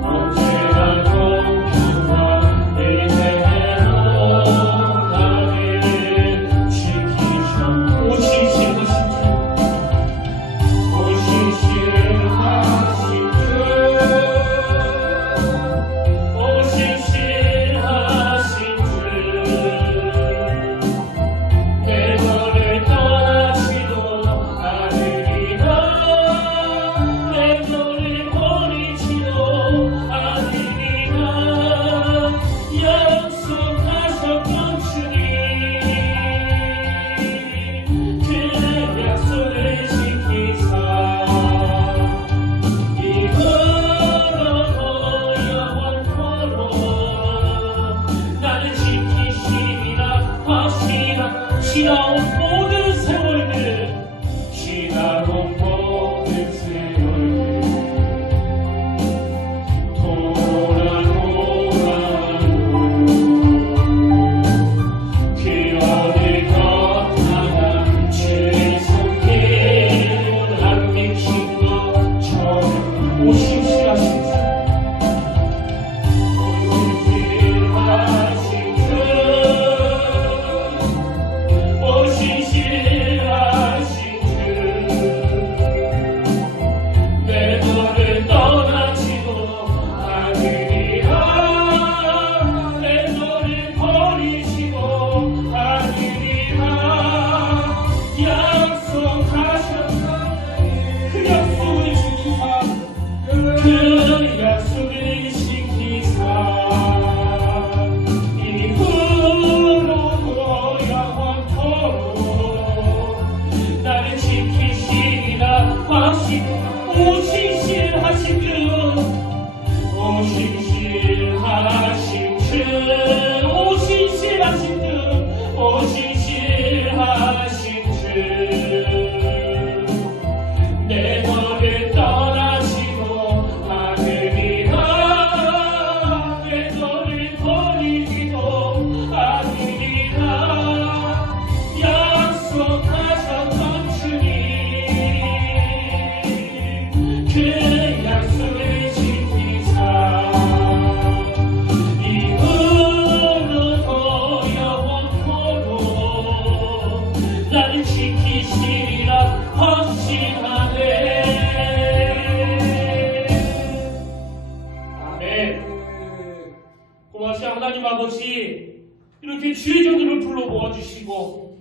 언제나 공평한 은혜로 나를 지키셨네. 지나온 모든 세월들 지나온 모든 세월들 돌아오고 그 어느 것 주의 손길 안 미친 것처럼 오심실하신 그 약속을 지키사 이후로도 영원토록 나를 지키시리라 확신 오신실하신 주 오신실하신 주 오신실하신 주 오신실하신 주내 너를 떠나시고 나를 지키시리라 확신하네. 아멘. 고마우신 하나님 아버지, 이렇게 주의 종들을 불러 모아주시고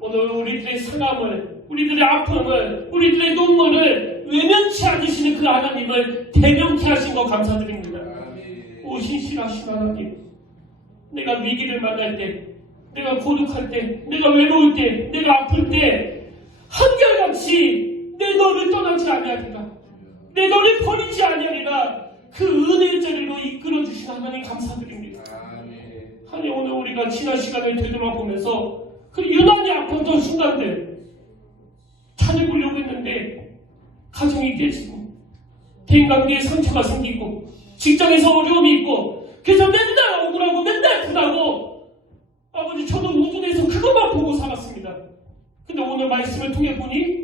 오늘 우리들의 상함을, 우리들의 아픔을, 우리들의 눈물을 외면치 않으시는 그 하나님을 대명케 하신 거 감사드립니다. 오 신실하신 하나님, 내가 위기를 만날 때, 내가 고독할 때, 내가 외로울 때, 내가 아플 때 한결같이 내 너를 떠나지 아니하리라, 내 너를 버리지 아니하리라, 그 은혜의 자리로 이끌어주신 하나님 감사드립니다. 하나님 오늘 우리가 지난 시간을 되돌아보면서 그 유난히 아팠던 순간들 찾아보려고 했는데 가정이 깨지고 대인관계에 상처가 생기고 직장에서 어려움이 있고 그래서 맨날 억울하고 맨날 분하고 아버지 저도 우둔해서 그것만 보고 살았습니다. 근데 오늘 말씀을 통해 보니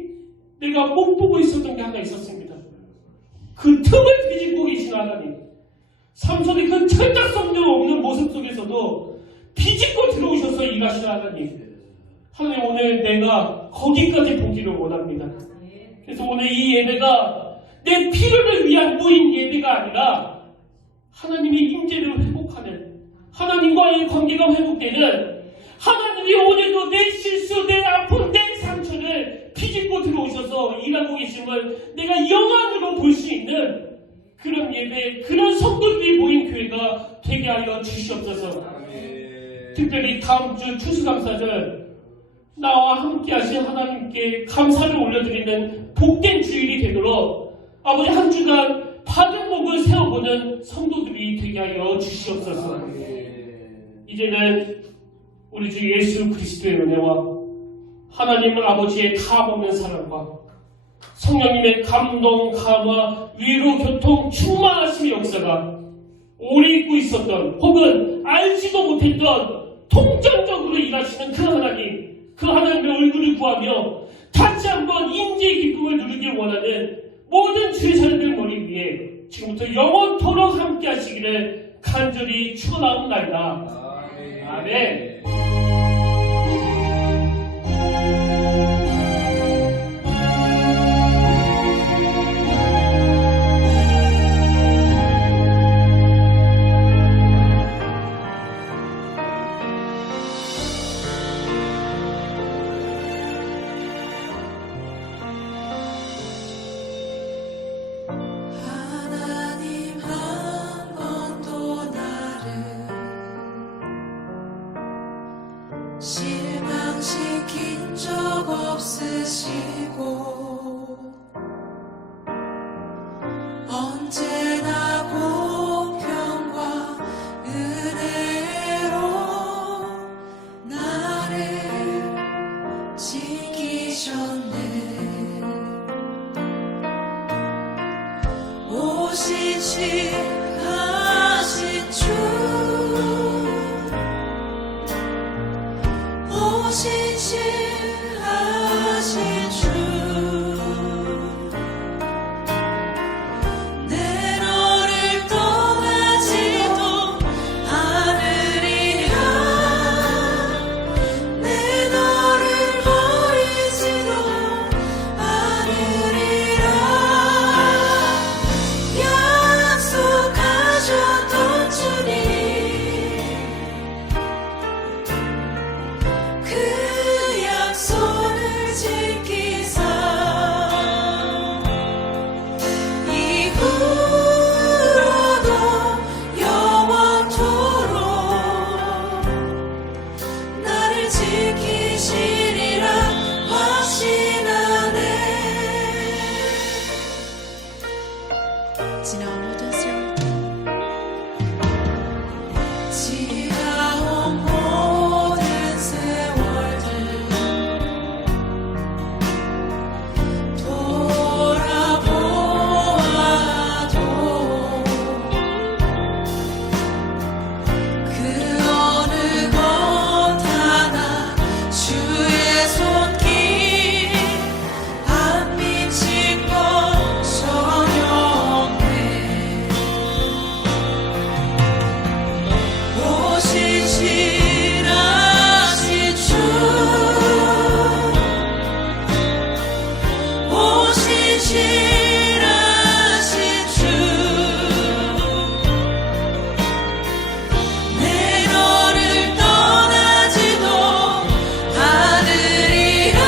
내가 못 보고 있었던 게 하나 있었습니다. 그 틈을 비집고 계신 하나님, 삼손의 그 철딱선도 없는 모습 속에서도 비집고 들어오셔서 일하시는 하나님, 하나님 오늘 내가 거기까지 보기를 원합니다. 그래서 오늘 이 예배가 내 필요를 위한 무인 예배가 아니라 하나님의 임재를 회복하는, 하나님과의 관계가 회복되는, 하나님이 오늘도 내 실수, 내 아픔, 내 상처를 비집고 들어오셔서 일하고 계심을 내가 영안으로 볼 수 있는 그런 예배, 그런 성도들이 모인 교회가 되게 하여 주시옵소서. 특별히 다음 주 추수감사절 나와 함께 하신 하나님께 감사를 올려드리는 복된 주일이 되도록 아버지 한 주간 받은 복을 세워보는 성도들이 되게 하여 주시옵소서. 이제는 우리 주 예수 그리스도의 은혜와 하나님을 아버지의 다함없는 사랑과 성령님의 감동, 감화, 위로, 교통, 충만하심의 역사가 오래 잊고 있었던 혹은 알지도 못했던 통전적으로 일하시는 그 하나님의 얼굴을 구하며 다시 한번 인재의 기쁨을 누리길 원하는 모든 주의 사람들 머리 위에 지금부터 영원토록 함께 하시기를 간절히 축원하옵나이다. 아멘. 실망시킨 적 없으시고 언제나 공평과 은혜로 나를 지키셨네. 오신실하신 주 오신실하신 주 내 너를 떠나지도 않으리라 내 너를 버리지도 않으리라 약속하셨던 주님 그 약속을 지키사 이후로도 영원토록 나를 지키시리라 확신하네. 지나온 모든 세월들 지나온 모든 세월들 돌아보아도 그 어느 것 하나 주의 손길 안 미친 것 전혀 없네. 오신실하신 주 오신실하신 주 내 너를 떠나지도 않으리라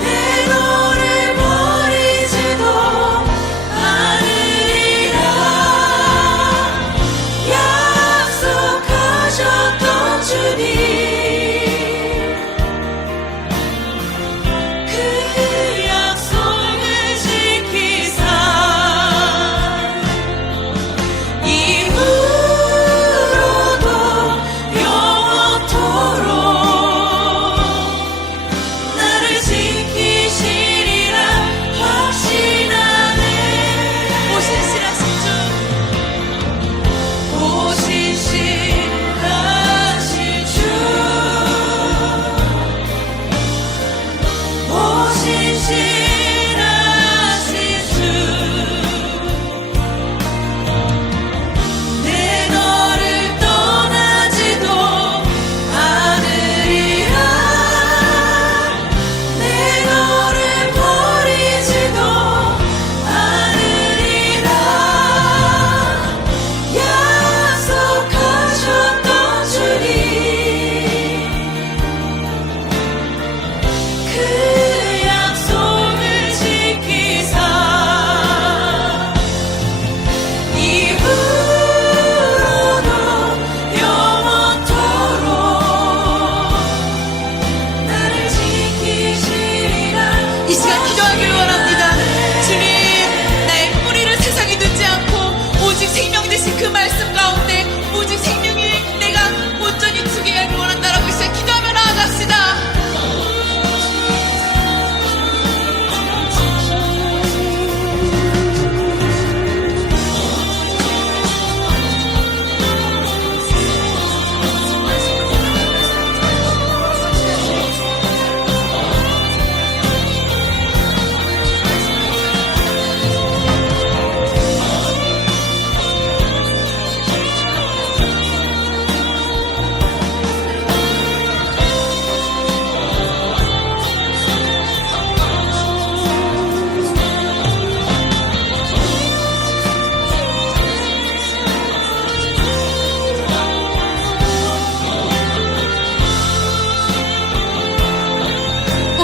내 너를 버리지도 않으리라 약속하셨던 주님 그 약속을 지키사 이후로도 영원토록 나를 지키시리라 확신하네. 오신실하신 주 오신실하신 주 오신실하신 주 내 너를 떠나지도 않으리라 내 너를 버리지도 않으리라 약속하셨던 주님 그 약속을 되신 그 말씀 가운데 오직 생명이 내가 온전히 투게 하길 원한다라고 했어요. 기도하며 나아갑시다.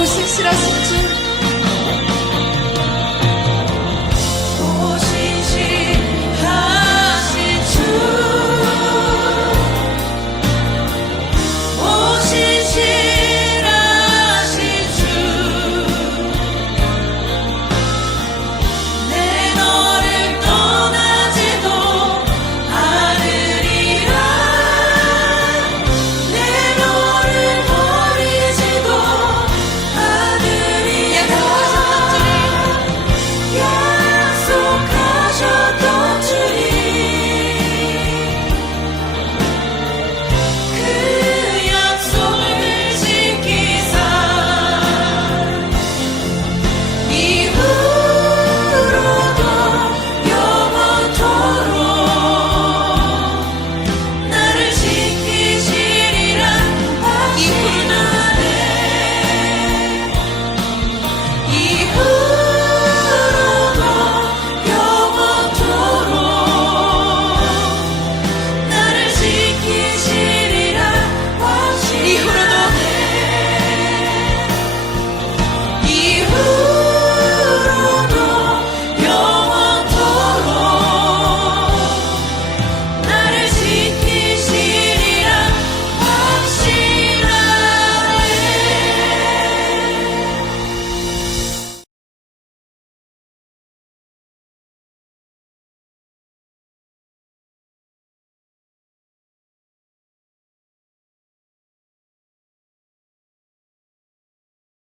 신실하신 주